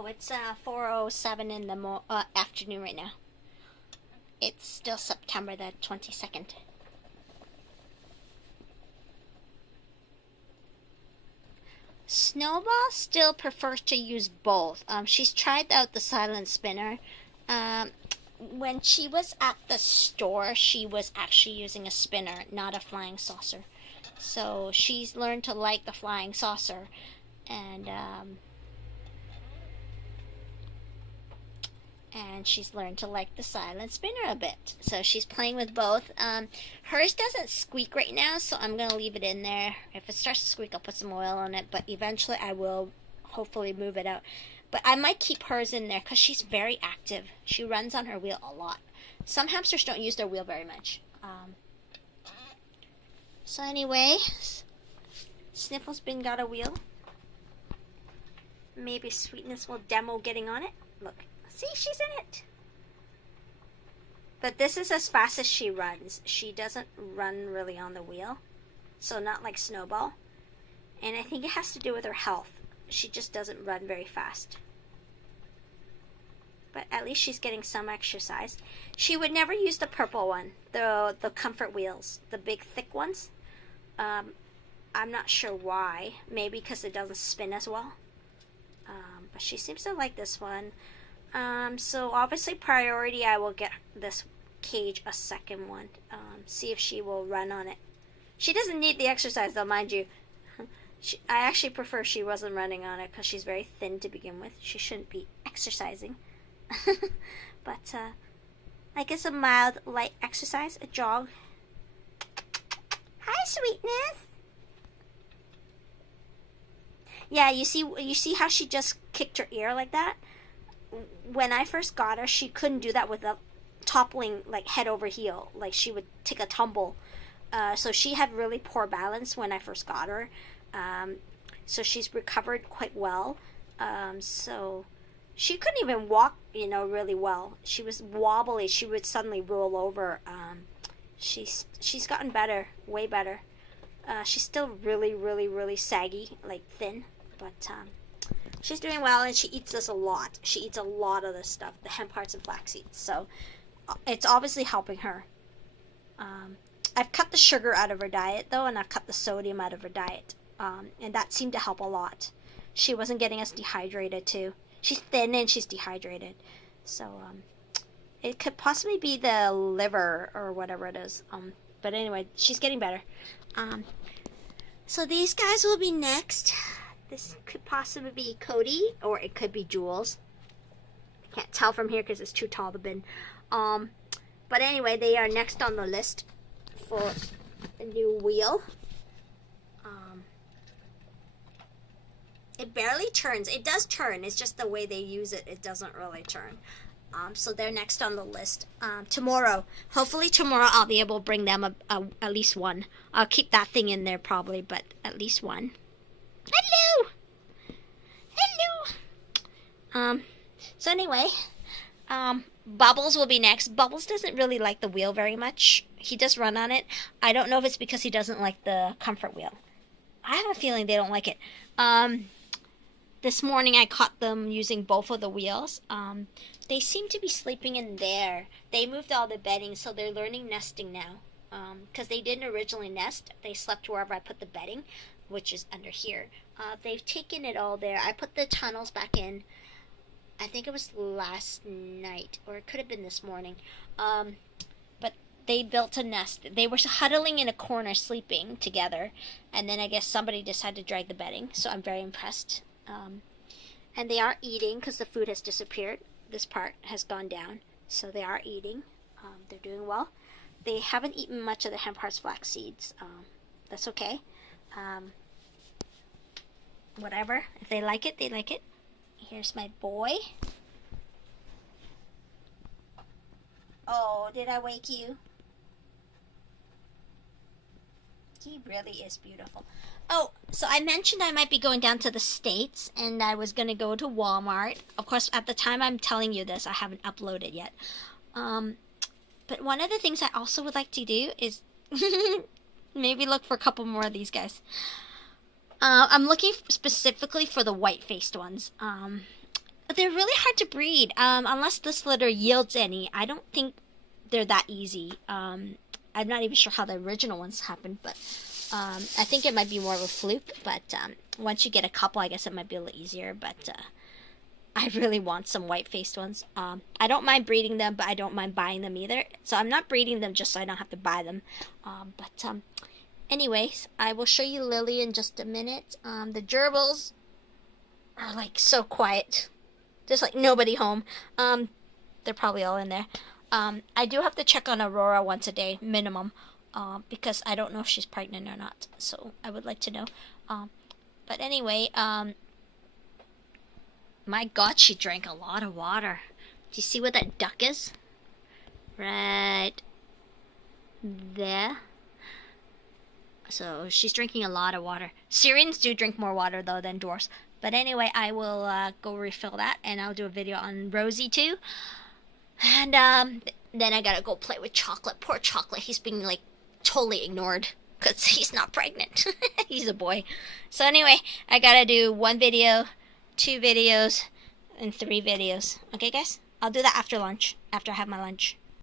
No, it's 4:07 in the afternoon right now. It's still September the 22nd. Snowball still prefers to use both. She's tried out the silent spinner. When she was at the store, she was actually using a spinner, not a flying saucer. So she's learned to like the flying saucer, and she's learned to like the silent spinner a bit. So she's playing with both. Hers doesn't squeak right now, so I'm going to leave it in there. If it starts to squeak, I'll put some oil on it, but eventually I will hopefully move it out. But I might keep hers in there because she's very active. She runs on her wheel a lot. Some hamsters don't use their wheel very much. So anyway, Sniffle's been got a wheel. Maybe Sweetness will demo getting on it. Look. See, she's in it. But this is as fast as she runs. She doesn't run really on the wheel. So not like Snowball. And I think it has to do with her health. She just doesn't run very fast. But at least she's getting some exercise. She would never use the purple one. The comfort wheels. The big thick ones. I'm not sure why. Maybe because it doesn't spin as well. But she seems to like this one. So obviously priority, I will get this cage a second one. See if she will run on it. She doesn't need the exercise though, mind you. I actually prefer she wasn't running on it because she's very thin to begin with. She shouldn't be exercising. But I guess a mild light exercise, a jog. Hi, Sweetness. Yeah, you see how she just kicked her ear like that? When I first got her, she couldn't do that without toppling like head over heel. Like she would take a tumble. So she had really poor balance when I first got her. So she's recovered quite well. So she couldn't even walk, really well. She was wobbly. She would suddenly roll over. She's gotten better, way better. She's still really, really, really saggy, like thin, but she's doing well, and she eats this a lot. She eats a lot of this stuff, the hemp hearts and flax seeds. So it's obviously helping her. I've cut the sugar out of her diet, though, and I've cut the sodium out of her diet. And that seemed to help a lot. She wasn't getting as dehydrated, too. She's thin and she's dehydrated. So it could possibly be the liver or whatever it is. But anyway, she's getting better. So these guys will be next. This could possibly be Cody, or it could be Jules. I can't tell from here because it's too tall to bin. But anyway, they are next on the list for a new wheel. It barely turns. It does turn. It's just the way they use it. It doesn't really turn. So they're next on the list. Tomorrow. Hopefully tomorrow I'll be able to bring them at least one. I'll keep that thing in there probably, but at least one. Hello! Hello! So anyway, Bubbles will be next. Bubbles doesn't really like the wheel very much. He does run on it. I don't know if it's because he doesn't like the comfort wheel. I have a feeling they don't like it. This morning I caught them using both of the wheels. They seem to be sleeping in there. They moved all the bedding, so they're learning nesting now. Because they didn't originally nest. They slept wherever I put the bedding, which is under here. They've taken it all there. I put the tunnels back in. I think it was last night, or it could have been this morning. But they built a nest. They were huddling in a corner sleeping together, and then I guess somebody decided to drag the bedding, so I'm very impressed. And they are eating because the food has disappeared. This part has gone down, so they are eating. They're doing well. They haven't eaten much of the hemp hearts flax seeds. That's okay. Whatever. If they like it, they like it. Here's my boy. Oh, did I wake you? He really is beautiful. Oh, so I mentioned I might be going down to the States, and I was going to go to Walmart. Of course, at the time I'm telling you this, I haven't uploaded yet. But one of the things I also would like to do is maybe look for a couple more of these guys. I'm looking specifically for the white-faced ones. They're really hard to breed, unless this litter yields any. I don't think they're that easy. I'm not even sure how the original ones happened, but I think it might be more of a fluke. But once you get a couple, I guess it might be a little easier. But I really want some white-faced ones. I don't mind breeding them, but I don't mind buying them either. So I'm not breeding them just so I don't have to buy them. Anyways, I will show you Lily in just a minute. The gerbils are like so quiet. There's like nobody home. They're probably all in there. I do have to check on Aurora once a day, minimum, because I don't know if she's pregnant or not. So I would like to know. But anyway, my God, she drank a lot of water. Do you see what that duck is? Right there. So she's drinking a lot of water. Syrians do drink more water though than dwarfs. But anyway, I will go refill that, and I'll do a video on Rosie too. And then I gotta go play with Chocolate. Poor Chocolate, he's being like totally ignored because he's not pregnant. He's a boy. So anyway, I gotta do 1 video, 2 videos, and 3 videos. Okay, guys? I'll do that after lunch, after I have my lunch.